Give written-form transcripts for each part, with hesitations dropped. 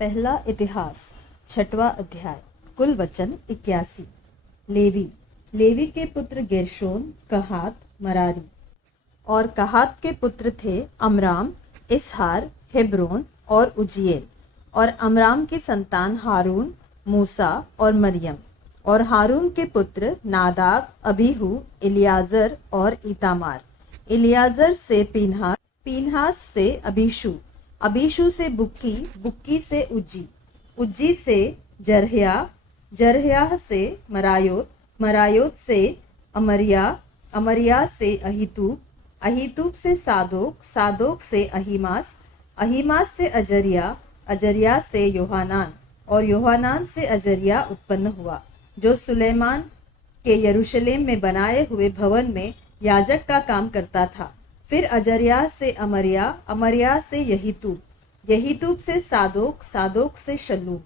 पहला इतिहास, छठवां अध्याय। कुल वचन 81। लेवी। लेवी के पुत्र गेर्शोन, कहात, मरारी। और कहात के पुत्र थे अमराम, इसहार, हेब्रोन और उजिएल। और अमराम की संतान हारून, मूसा और मरियम। और हारून के पुत्र नादाब, अबीहू, इलियाजर और इतामार। इलियाजर से पीनहास, पीनहास से अबीशू, अबीशू से बुक्की, बुक्की से उज्जी, उज्जी से जरहया, जरहया से मरायोत, मरायोत से अमरिया, अमरिया से अहीतूब, अहीतूब से सादोक, सादोक से अहीमास, अहीमास से अजरिया, अजरिया से योहानान। और योहानान से अजरिया उत्पन्न हुआ, जो सुलेमान के यरूशलेम में बनाए हुए भवन में याजक का काम करता था। फिर अजरिया से अमरिया, अमरिया से यहीतूब, यहीतूब से सादोक, सादोक से शल्लूम,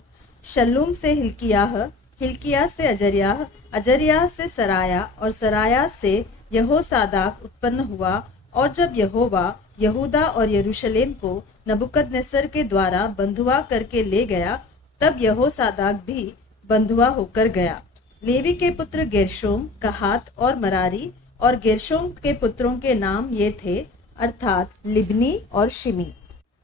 शल्लूम से हिल्कियाह, हिल्किय्याह से अजरिया, अजरिया से सराया, और सराया से यहोसादाक उत्पन्न हुआ। और जब यहोवा यहूदा और यरूशलेम को नबुकदनेस्सर के द्वारा बंधुआ करके ले गया, तब यहोसादाक भी बंधुआ होकर गया। लेवी के पुत्र गेर्शोम, कहात और मरारी। और गेर्शोम के पुत्रों के नाम ये थे, अर्थात लिब्नी और शिमी।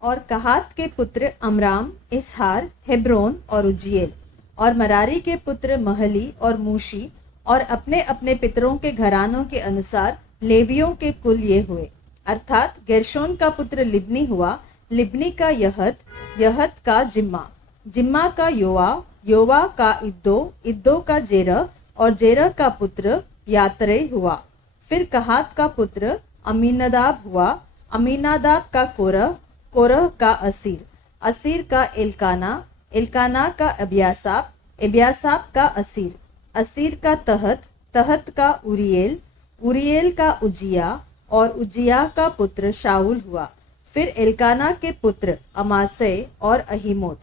और कहात के पुत्र अमराम, इसहार, हेब्रोन और उज्जिएल। और मरारी के पुत्र महली और मूशी। और अपने अपने पितरों के घरानों के अनुसार लेवियों के कुल ये हुए, अर्थात गेर्शोन का पुत्र लिब्नी हुआ, लिब्नी का यहत, यहत का जिम्मा, जिम्मा का योआ, योआ का इद्दो, इद्दो का जेरह, और जेरह का पुत्र यात्रे हुआ। फिर कहात का पुत्र अमीनादाब हुआ, अमीनादाब का कोरह, कोरह का असीर, असीर का एलकाना, एलकाना का अबियासाप, अबियासाप का असीर, असीर का तहत, तहत का उरिएल, उरिएल का उजिया, और उजिया का पुत्र शाऊल हुआ। फिर एलकाना के पुत्र अमासै और अहीमोत।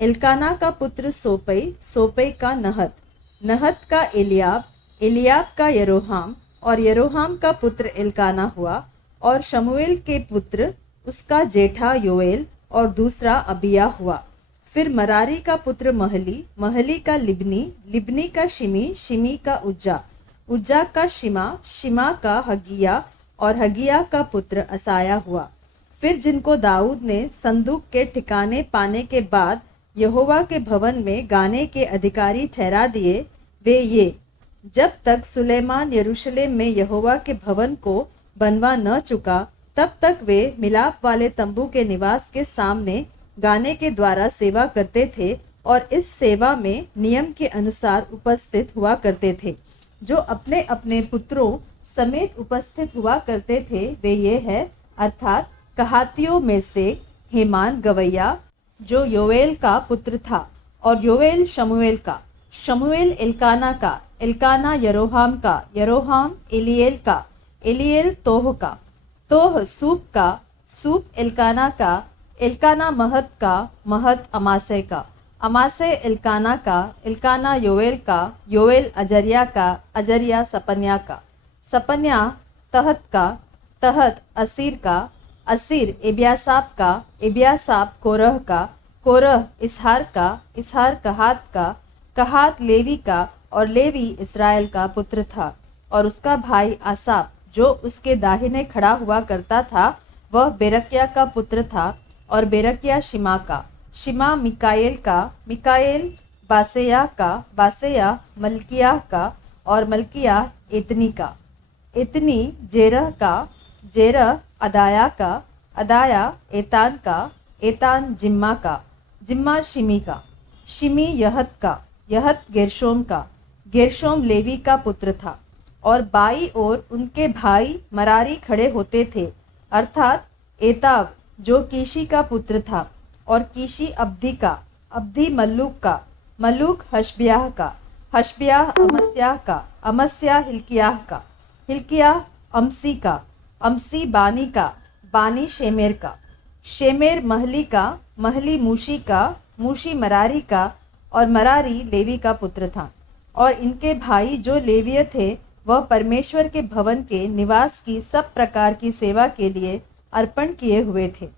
एलकाना का पुत्र सोपै, सोपै का नहत, नहत का एलियाब, एलियाब का यरोहाम, और यरोहाम का पुत्र एलकाना हुआ। और शमूएल के पुत्र उसका जेठा योएल, और दूसरा अबिया हुआ। फिर मरारी का पुत्र महली, महली का लिब्नी, लिब्नी का शिमी, शिमी का उज्जा, उज्जा का शिमा, शिमा का हगिया, और हगिया का पुत्र असाया हुआ। फिर जिनको दाऊद ने संदूक के ठिकाने पाने के बाद यहोवा के भवन में गाने के अधिकारी ठहरा दिए, वे ये, जब तक सुलेमान यरूशलेम में यहोवा के भवन को बनवा न चुका, तब तक वे मिलाप वाले तंबू के निवास के सामने गाने के द्वारा सेवा करते थे। और इस सेवा में नियम के अनुसार उपस्थित हुआ करते थे। जो अपने अपने पुत्रों समेत उपस्थित हुआ करते थे, वे ये है, अर्थात कहातियों में से हेमान गवैया, जो योएल का पुत्र था, और योएल शमूएल का, शमूएल एलकाना का, एलकाना यरोहाम का, यरोहाम एलिएल का, एलिएल तोह का, तोह सूप का, सूप एलकाना का, एलकाना महत का, महत अमासै का, अमासै एलकाना का, एलकाना योएल का, योएल अजरिया का, अजरिया सपन्या का, सपन्या तहत का, तहत असीर का, असीर एबियासाप का, एबियासाप कोरह का, कोरह इसहार का, इसहार कहात का, कहात लेवी का, और लेवी इस्राएल का पुत्र था। और उसका भाई आसाप, जो उसके दाहिने खड़ा हुआ करता था, वह बेरकिया का पुत्र था। और बेरकिया शिमा का, शिमा मिकाएल का, मिकाएल बासेया का, बासेया मल्किया का, और मल्किया इतनी का, इतनी जेरह का, जेरह अदाया का, अदाया एतान का, एतान जिम्मा का, जिम्मा शिमी का, शिमी यहत का, यहत गेर्शोम का, गेर्शोम लेवी का पुत्र था। और बाई ओर उनके भाई मरारी खड़े होते थे, अर्थात एताव, जो कीशी का पुत्र था, और कीशी अब्दी का, अब्दी मल्लूक का, मल्लूक हशब्याह का, हशब्याह अमस्याह का, अमस्याह हिल्कियाह का, हिल्कियाह अमसी का, अमसी बानी का, बानी शेमेर का, शेमेर महली का, महली मूशी का, मूशी मरारी का, और मरारी लेवी का पुत्र था। और इनके भाई जो लेवीय थे, वह परमेश्वर के भवन के निवास की सब प्रकार की सेवा के लिए अर्पण किए हुए थे।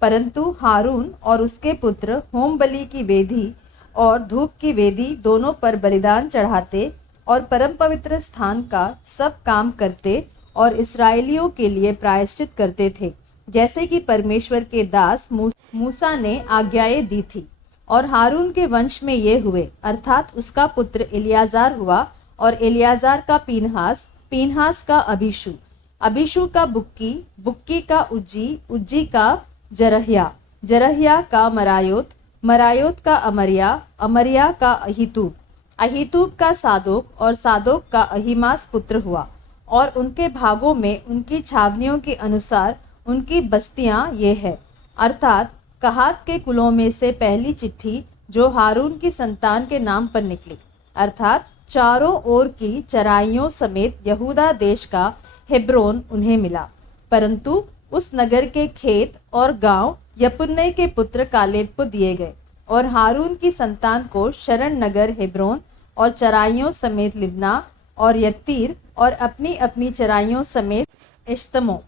परंतु हारून और उसके पुत्र होम बलि की वेदी और धूप की वेदी दोनों पर बलिदान चढ़ाते और परम पवित्र स्थान का सब काम करते और इस्राएलियों के लिए प्रायश्चित करते थे, जैसे कि परमेश्वर के दास मूसा ने आज्ञाएं दी थी। और हारून के वंश में ये हुए, अर्थात उसका पुत्र इलियाजार हुआ, और इलियाजार का पीनहास, पीनहास का अबीशू, अबीशू का बुक्की, बुक्की का उज्जी, उज्जी का जरह्या, जरह्या का मरायोत, मरायोत का अमरिया, अमरिया का अहीतूब, अहीतूब का सादोक, और सादोक का अहीमास पुत्र हुआ। और उनके भागों में उनकी छावनियों के अनुसार उनकी बस्तियां ये है, अर्थात कहात के कुलों में से पहली चिट्ठी जो हारून की संतान के नाम पर निकली, अर्थात चारों ओर की चराइयों समेत यहूदा देश का हेब्रोन उन्हें मिला। परंतु उस नगर के खेत और गांव यपुन्ने के पुत्र कालेब को दिए गए, और हारून की संतान को शरण नगर हेब्रोन और चराइयों समेत लिब्ना और यत्तीर और अपनी अपनी चराइयों समेत इश्तमो,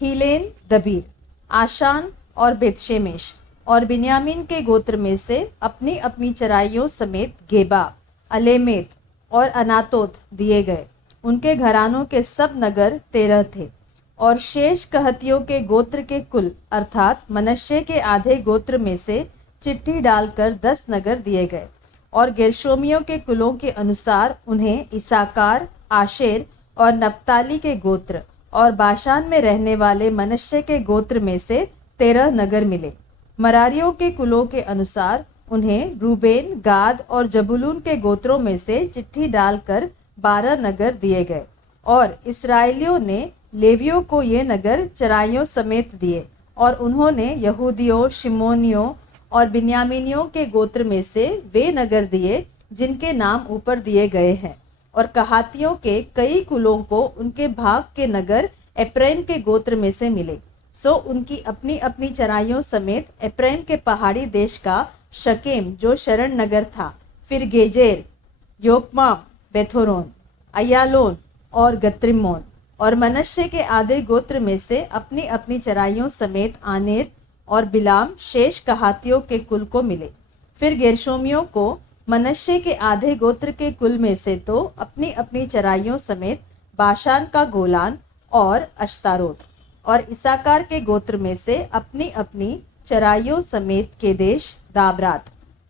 हीलेन, दबीर, आशान और बेतशेमेश, और बिन्यामीन के गोत्र में से अपनी अपनी चराइयों समेत गेबा, अलेमेत और अनातोत दिए गए। उनके घरानों के सब नगर 13 थे। और शेष कहतियों के गोत्र के कुल, अर्थात मनश्शे के आधे गोत्र में से चिट्ठी डालकर 10 नगर दिए गए। और गेर्शोमियों के कुलों के अनुसार उन्हें इसाकार, आशेर और नप्ताली के गोत्र, और बाशान में रहने वाले मनश्शे के गोत्र में से 13 नगर मिले। मरारियों के कुलों के अनुसार उन्हें रूबेन, गाद और जबूलून के गोत्रों में से चिट्ठी डालकर 12 नगर दिए गए। और इस्राएलियों ने लेवियों को ये नगर चराइयों समेत दिए, और उन्होंने यहूदियों, शिमोनियों और बिन्यामीनियों के गोत्र में से वे नगर दिए जिनके नाम ऊपर दिए गए हैं। और कहातियों के कई कुलों को उनके भाग के नगर एप्रैम के गोत्र में से मिले। सो उनकी अपनी अपनी चराइयों समेत एप्रैम के पहाड़ी देश का शकेम जो शरण नगर था, फिर गेजेर, योकमाम, बेथोरोन, अयालोन और गत्रिम्मोन। और मनश्शे के आधे गोत्र में से अपनी अपनी चराइयों समेत आनेर और बिलाम शेष कहातियों के कुल को मिले। फिर गेर्शोमियों को मनश्शे के आधे गोत्र के कुल में से तो अपनी अपनी चराइयों समेत बाशान का गोलान और अश्तारोत, और इसाकार के गोत्र में से अपनी अपनी चराइयों समेत केदेश, दाबरात,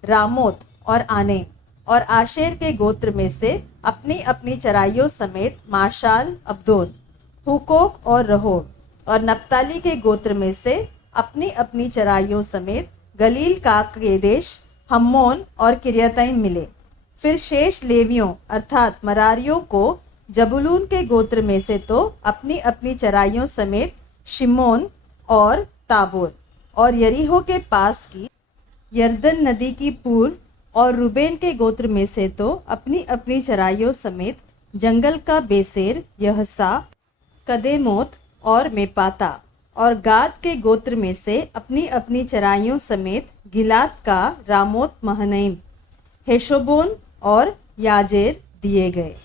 रामोत और आने, और आशेर के गोत्र में से अपनी अपनी चराइयों समेत माशाल, अब्दोन, हुकोक और रहोब, और नप्ताली के गोत्र में से अपनी अपनी चराइयों समेत गलील का केदेश, हम्मोन और किर्यतैम मिले। फिर शेष लेवियों अर्थात मरारियों को जबूलून के गोत्र में से तो अपनी अपनी चराइयों समेत शिमोन और ताबोर, और यरीहो के पास की यरदन नदी की पूर्व, और रूबेन के गोत्र में से तो अपनी अपनी चराइयों समेत जंगल का बेसेर, यहसा, कदेमोत और मेपाता, और गाद के गोत्र में से अपनी अपनी चराइयों समेत गिलाद का रामोत महनईम, हेशोबोन और याजेर दिए गए।